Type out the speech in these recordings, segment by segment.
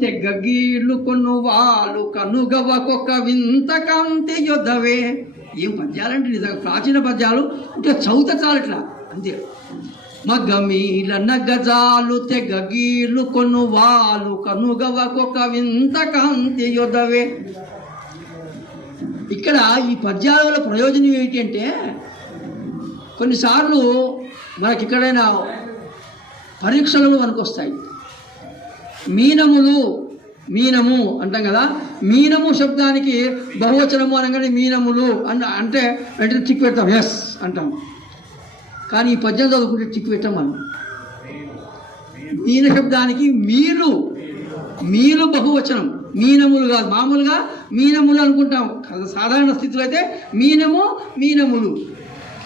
తెగగీళ్ళు కొను వాలు కనుగవకొక వింత కాంతి యొద్దవే ఏం పద్యాలంటే నిజంగా ప్రాచీన పద్యాలు? అంటే చౌత చాలట్లా అంతే. మగమీల నగజాలు తెగగీళ్ళు కొను వాలు కనుగవకొక వింత కాంతి యొద్దవే ఇక్కడ ఈ పద్యాల ప్రయోజనం ఏంటంటే అంటే కొన్నిసార్లు మనకి ఎక్కడైనా పరీక్షలు మనకు వస్తాయి మీనములు మీనము అంటాం కదా? మీనము శబ్దానికి బహువచనము అనగానే మీనములు అన్న అంటే వెంటనే టిక్ పెడతాం ఎస్ అంటాం. కానీ ఈ పద్యం చదువుకుంటే టిక్ పెట్టాం మనం. మీన శబ్దానికి మీరు మీరు బహువచనం. మీనములు కాదు. మామూలుగా మీనములు అనుకుంటాం. కదా సాధారణ స్థితిలో అయితే మీనము మీనములు.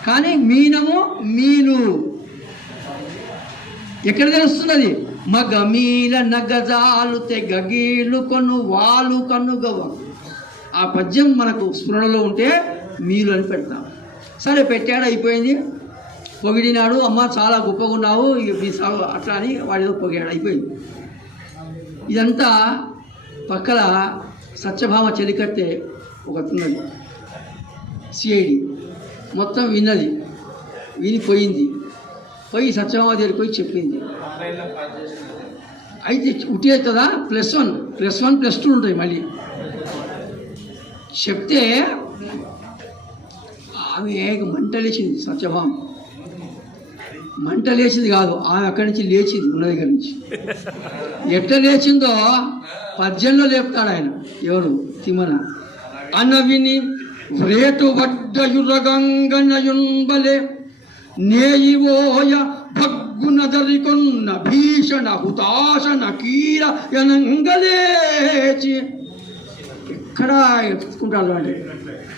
కానీ మీనము మీను. ఎక్కడ తెలుస్తున్నది మగమీల నగజాలు తెగగీలు కొను వాలు కనుగవ. ఆ పద్యం మనకు స్మరణలో ఉంటే మీలు అని పెడతాం. సరే పెట్టాడు అయిపోయింది. పొగిడినాడు అమ్మ చాలా గొప్పగా ఉన్నావు ఇక మీ అట్లా అని వాడితో పొగిడాడు అయిపోయింది. ఇదంతా పక్కల సత్యభామ చెలికత్తే ఒక ఉన్నది సిఐడి. మొత్తం విన్నది. విని పోయింది పోయి సత్యభామ దగ్గరికి పోయి చెప్పింది. అయితే ఉట్టి అవుతుందా? Plus one plus one plus two ఉంటాయి మళ్ళీ. చెప్తే ఆమె మంట లేచింది సత్యభామ. మంట లేచింది కాదు ఆమె అక్కడి నుంచి లేచింది ఉన్న దగ్గర నుంచి. ఎట్ట లేచిందో పద్యంలో లేపుతాడు ఆయన ఎవరు? తిమ్మన. అన్న విని రేటు వడ్డయురగంగనయుంబలే నేయివోయ భగ్గున దరికొన్న భీషణ హుతాశన కీర యనంగలేచి ఎక్కడ ఎత్తుకుంటాడు అంటే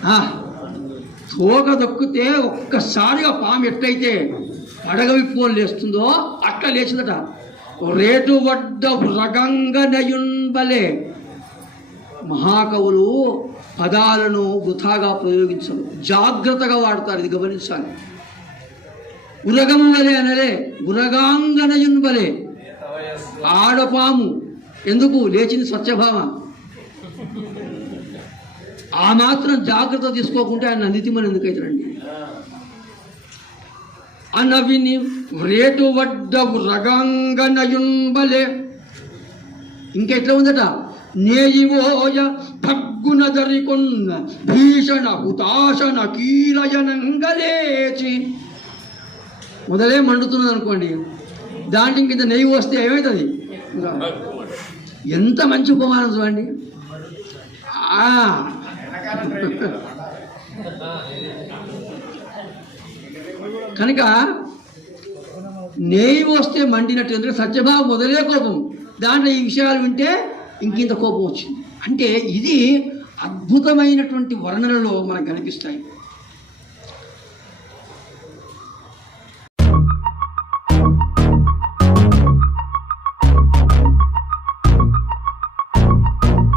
ఆ, తోక దొక్కితే ఒక్కసారిగా పాము ఎట్లయితే పడగ లేస్తుందో అట్లా లేచిందట రేటు వడ్డ రగంగనయుంబలే మహాకవులు పదాలను వృథాగా ప్రయోగించరు జాగ్రత్తగా వాడతారు ఇది గమనించాలి ఉరగం వలె అనలే ఉరగాంగనయున్బలే ఆడపాము ఎందుకు? లేచింది స్వచ్ఛభామ. ఆ మాత్రం జాగ్రత్త తీసుకోకుంటే ఆయన నందితిమని ఎందుకు అనవిని అన్నవిని రేటు వడ్డవు రగంగనయుంబలే ఇంకెట్లా ఉందట? నేయివోయ భగ్గున దరికొన్న భీషణ హుతాశన కీలయనంగలేచి మొదలే మండుతున్నది అనుకోండి దాంట్లో ఇంత నెయ్యి వస్తే ఏమవుతుంది ఎంత మంచి ఉపమానం చూడండి. కనుక నెయ్యి వస్తే మండినట్టు ఎందుకంటే సత్యభావం మొదలే కోపం. దాంట్లో ఈ విషయాలు వింటే ఇంకింత కోపం వచ్చింది. అంటే ఇది అద్భుతమైనటువంటి వర్ణనలో మనకు కనిపిస్తాయి.